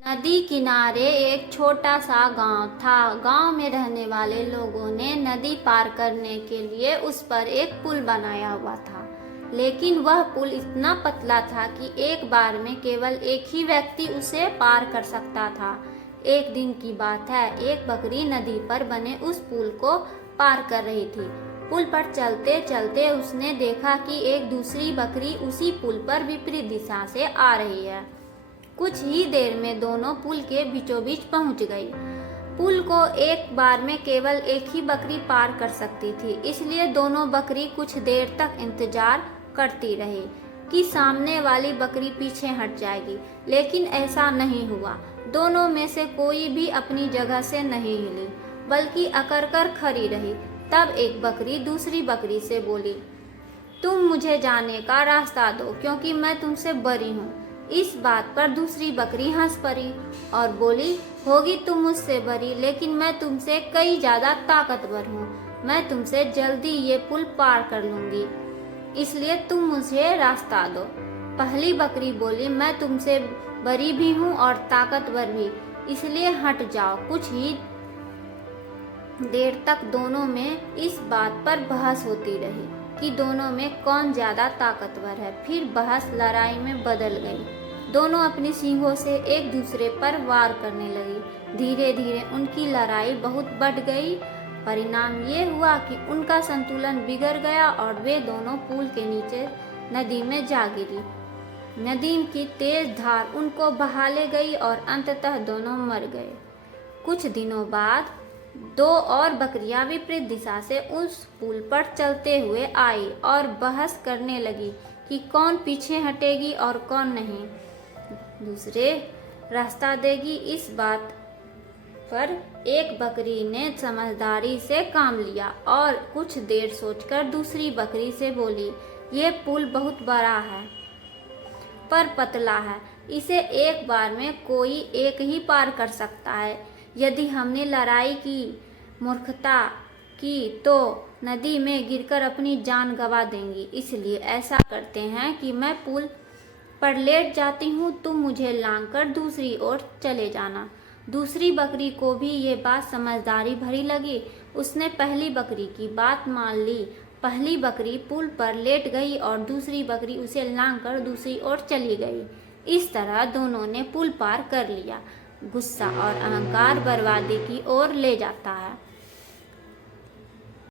नदी किनारे एक छोटा सा गांव था। गांव में रहने वाले लोगों ने नदी पार करने के लिए उस पर एक पुल बनाया हुआ था, लेकिन वह पुल इतना पतला था कि एक बार में केवल एक ही व्यक्ति उसे पार कर सकता था। एक दिन की बात है, एक बकरी नदी पर बने उस पुल को पार कर रही थी। पुल पर चलते चलते उसने देखा कि एक दूसरी बकरी उसी पुल पर विपरीत दिशा से आ रही है। कुछ ही देर में दोनों पुल के बीचों बीच पहुंच गई। पुल को एक बार में केवल एक ही बकरी पार कर सकती थी, इसलिए दोनों बकरी कुछ देर तक इंतजार करती रही कि सामने वाली बकरी पीछे हट जाएगी, लेकिन ऐसा नहीं हुआ। दोनों में से कोई भी अपनी जगह से नहीं हिली, बल्कि अकड़ कर खड़ी रही। तब एक बकरी दूसरी बकरी से बोली, तुम मुझे जाने का रास्ता दो, क्योंकि मैं तुमसे बड़ी हूँ। इस बात पर दूसरी बकरी हंस पड़ी और बोली, होगी तुम मुझसे बड़ी, लेकिन मैं तुमसे कई ज्यादा ताकतवर हूँ। मैं तुमसे जल्दी ये पुल पार कर लूंगी, इसलिए तुम मुझे रास्ता दो। पहली बकरी बोली, मैं तुमसे बड़ी भी हूँ और ताकतवर भी, इसलिए हट जाओ। कुछ ही देर तक दोनों में इस बात पर बहस होती रही कि दोनों में कौन ज्यादा ताकतवर है। फिर बहस लड़ाई में बदल गई। दोनों अपनी सींगों से एक दूसरे पर वार करने लगी। धीरे धीरे उनकी लड़ाई बहुत बढ़ गई। परिणाम ये हुआ कि उनका संतुलन बिगड़ गया और वे दोनों पुल के नीचे नदी में जा गिरी। नदी की तेज धार उनको बहा ले गई और अंततः दोनों मर गए। कुछ दिनों बाद दो और बकरियां विपरीत दिशा से उस पुल पर चलते हुए आई और बहस करने लगी कि कौन पीछे हटेगी और कौन नहीं, दूसरे रास्ता देगी। इस बात पर एक बकरी ने समझदारी से काम लिया और कुछ देर सोचकर दूसरी बकरी से बोली, ये पुल बहुत बड़ा है पर पतला है, इसे एक बार में कोई एक ही पार कर सकता है। यदि हमने लड़ाई की मूर्खता की तो नदी में गिरकर अपनी जान गंवा देंगी। इसलिए ऐसा करते हैं कि मैं पुल पर लेट जाती हूँ, तुम मुझे लांघकर दूसरी ओर चले जाना। दूसरी बकरी को भी ये बात समझदारी भरी लगी। उसने पहली बकरी की बात मान ली। पहली बकरी पुल पर लेट गई और दूसरी बकरी उसे लांघकर दूसरी ओर चली गई। इस तरह दोनों ने पुल पार कर लिया। गुस्सा और अहंकार बर्बादी की ओर ले जाता है।